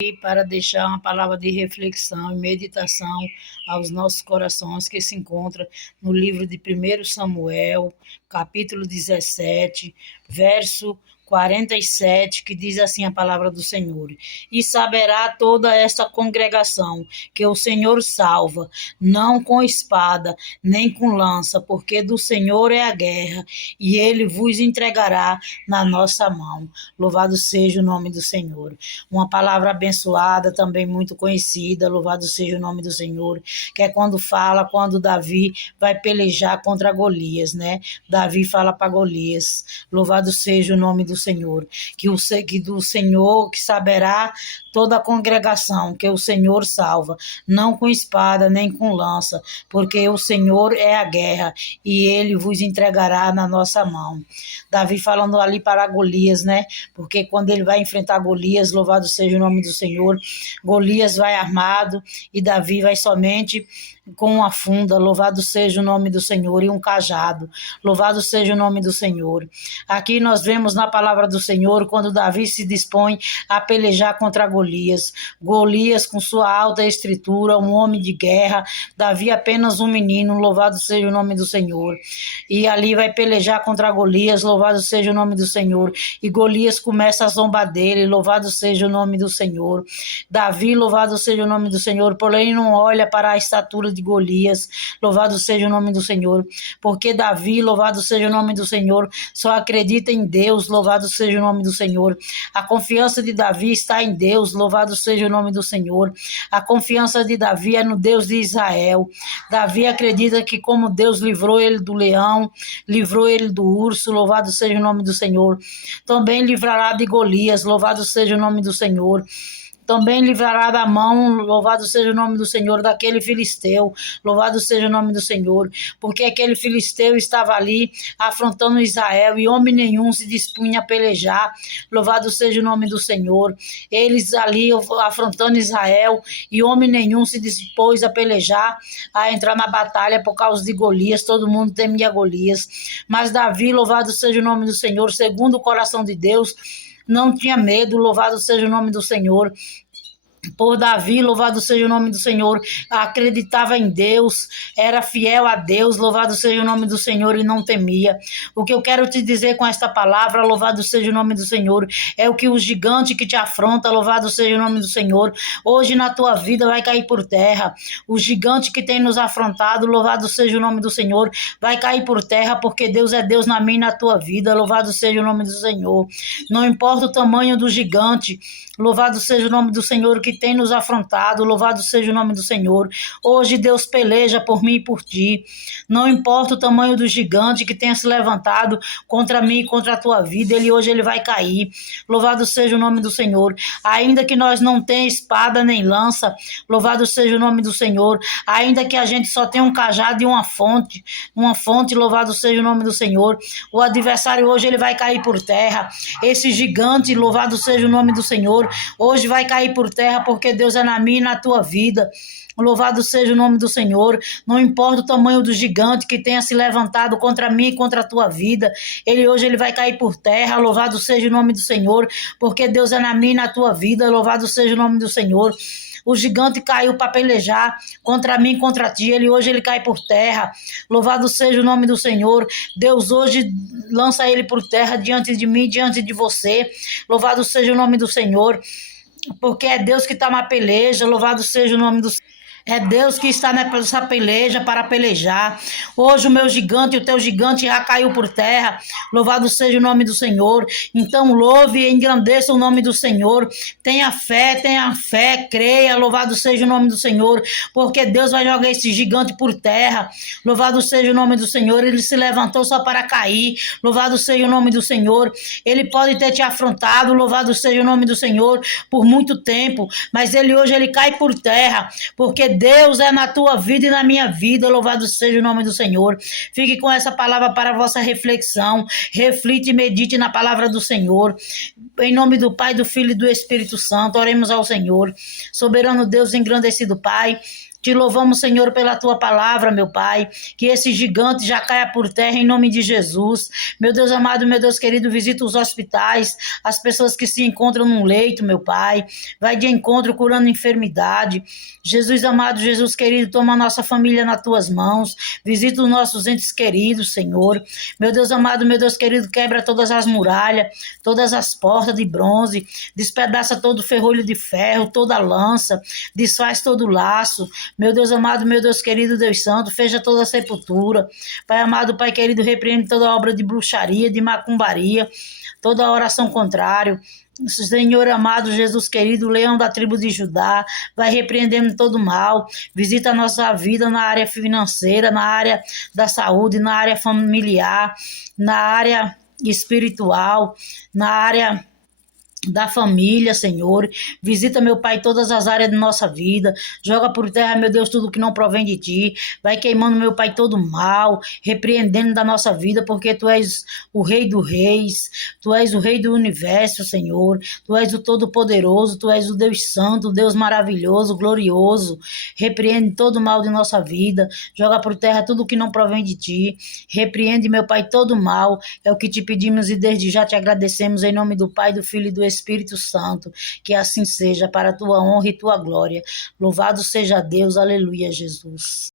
E para deixar uma palavra de reflexão e meditação aos nossos corações, que se encontra no livro de 1 Samuel, capítulo 17, verso 47, que diz assim a palavra do Senhor: E saberá toda esta congregação que o Senhor salva, não com espada, nem com lança, porque do Senhor é a guerra, e ele vos entregará na nossa mão. Louvado seja o nome do Senhor. Uma palavra abençoada, também muito conhecida, louvado seja o nome do Senhor, que é quando Davi vai pelejar contra Golias, né? Davi fala para Golias: louvado seja o nome do Senhor, que do Senhor que saberá toda a congregação, que o Senhor salva, não com espada nem com lança, porque o Senhor é a guerra e ele vos entregará na nossa mão. Davi falando ali para Golias, né? Porque quando ele vai enfrentar Golias, louvado seja o nome do Senhor, Golias vai armado e Davi vai somente com uma funda, louvado seja o nome do Senhor, e um cajado, louvado seja o nome do Senhor. Aqui nós vemos na palavra do Senhor, quando Davi se dispõe a pelejar contra Golias. Golias com sua alta estrutura, um homem de guerra, Davi apenas um menino, louvado seja o nome do Senhor. E ali vai pelejar contra Golias, louvado seja o nome do Senhor. E Golias começa a zombar dele, louvado seja o nome do Senhor. Davi, louvado seja o nome do Senhor, porém não olha para a estatura de Golias, louvado seja o nome do Senhor, porque Davi, louvado seja o nome do Senhor, só acredita em Deus, louvado seja o nome do Senhor. A confiança de Davi está em Deus, louvado seja o nome do Senhor. A confiança de Davi é no Deus de Israel. Davi acredita que como Deus livrou ele do leão, livrou ele do urso, louvado seja o nome do Senhor, também livrará de Golias, louvado seja o nome do Senhor. Também livrará da mão, louvado seja o nome do Senhor, daquele filisteu, louvado seja o nome do Senhor, porque aquele filisteu estava ali afrontando Israel e homem nenhum se dispunha a pelejar, louvado seja o nome do Senhor. Eles ali afrontando Israel e homem nenhum se dispôs a pelejar, a entrar na batalha por causa de Golias, todo mundo temia Golias, mas Davi, louvado seja o nome do Senhor, segundo o coração de Deus, não tinha medo, louvado seja o nome do Senhor. Por Davi, louvado seja o nome do Senhor, acreditava em Deus, era fiel a Deus, louvado seja o nome do Senhor, e não temia. O que eu quero te dizer com esta palavra, louvado seja o nome do Senhor, é o que o gigante que te afronta, louvado seja o nome do Senhor, hoje na tua vida vai cair por terra. O gigante que tem nos afrontado, louvado seja o nome do Senhor, vai cair por terra, porque Deus é Deus na minha e na tua vida, louvado seja o nome do Senhor. Não importa o tamanho do gigante, louvado seja o nome do Senhor que tem nos afrontado, louvado seja o nome do Senhor. Hoje Deus peleja por mim e por ti. Não importa o tamanho do gigante que tenha se levantado contra mim e contra a tua vida, hoje ele vai cair. Louvado seja o nome do Senhor. Ainda que nós não tenha espada nem lança, louvado seja o nome do Senhor. Ainda que a gente só tenha um cajado e uma fonte, louvado seja o nome do Senhor. O adversário hoje ele vai cair por terra. Esse gigante, louvado seja o nome do Senhor, hoje vai cair por terra, porque Deus é na minha e na tua vida. Louvado seja o nome do Senhor. Não importa o tamanho do gigante que tenha se levantado contra mim e contra a tua vida, hoje ele vai cair por terra. Louvado seja o nome do Senhor, porque Deus é na minha e na tua vida. Louvado seja o nome do Senhor. O gigante caiu para pelejar contra mim, contra ti. Hoje ele cai por terra. Louvado seja o nome do Senhor. Deus hoje lança ele por terra diante de mim, diante de você. Louvado seja o nome do Senhor, porque é Deus que está na peleja. Louvado seja o nome do Senhor. É Deus que está nessa peleja para pelejar. Hoje o meu gigante e o teu gigante já caiu por terra. Louvado seja o nome do Senhor. Então louve e engrandeça o nome do Senhor. Tenha fé, creia. Louvado seja o nome do Senhor, porque Deus vai jogar esse gigante por terra. Louvado seja o nome do Senhor. Ele se levantou só para cair. Louvado seja o nome do Senhor. Ele pode ter te afrontado, louvado seja o nome do Senhor, por muito tempo, mas hoje ele cai por terra, porque Deus é na tua vida e na minha vida, louvado seja o nome do Senhor. Fique com essa palavra para a vossa reflexão, reflite e medite na palavra do Senhor. Em nome do Pai, do Filho e do Espírito Santo, oremos ao Senhor. Soberano Deus, engrandecido Pai, Te louvamos, Senhor, pela tua palavra, meu Pai. Que esse gigante já caia por terra em nome de Jesus. Meu Deus amado, meu Deus querido, visita os hospitais, as pessoas que se encontram num leito, meu Pai. Vai de encontro curando enfermidade. Jesus amado, Jesus querido, toma a nossa família nas tuas mãos. Visita os nossos entes queridos, Senhor. Meu Deus amado, meu Deus querido, quebra todas as muralhas, todas as portas de bronze, despedaça todo o ferrolho de ferro, toda a lança, desfaz todo o laço. Meu Deus amado, meu Deus querido, Deus santo, fecha toda a sepultura. Pai amado, Pai querido, repreende toda obra de bruxaria, de macumbaria, toda oração contrária. Senhor amado, Jesus querido, leão da tribo de Judá, vai repreendendo todo mal, visita a nossa vida na área financeira, na área da saúde, na área familiar, na área espiritual, na área da família, Senhor. Visita, meu Pai, todas as áreas de nossa vida. Joga por terra, meu Deus, tudo que não provém de Ti. Vai queimando, meu Pai, todo mal, repreendendo da nossa vida, porque Tu és o Rei dos Reis, Tu és o Rei do Universo, Senhor. Tu és o Todo-Poderoso, Tu és o Deus Santo, o Deus maravilhoso, glorioso. Repreende todo o mal de nossa vida. Joga por terra tudo que não provém de Ti. Repreende, meu Pai, todo o mal. É o que Te pedimos e desde já Te agradecemos em nome do Pai, do Filho e do Espírito Santo, que assim seja, para a tua honra e tua glória. Louvado seja Deus, aleluia, Jesus.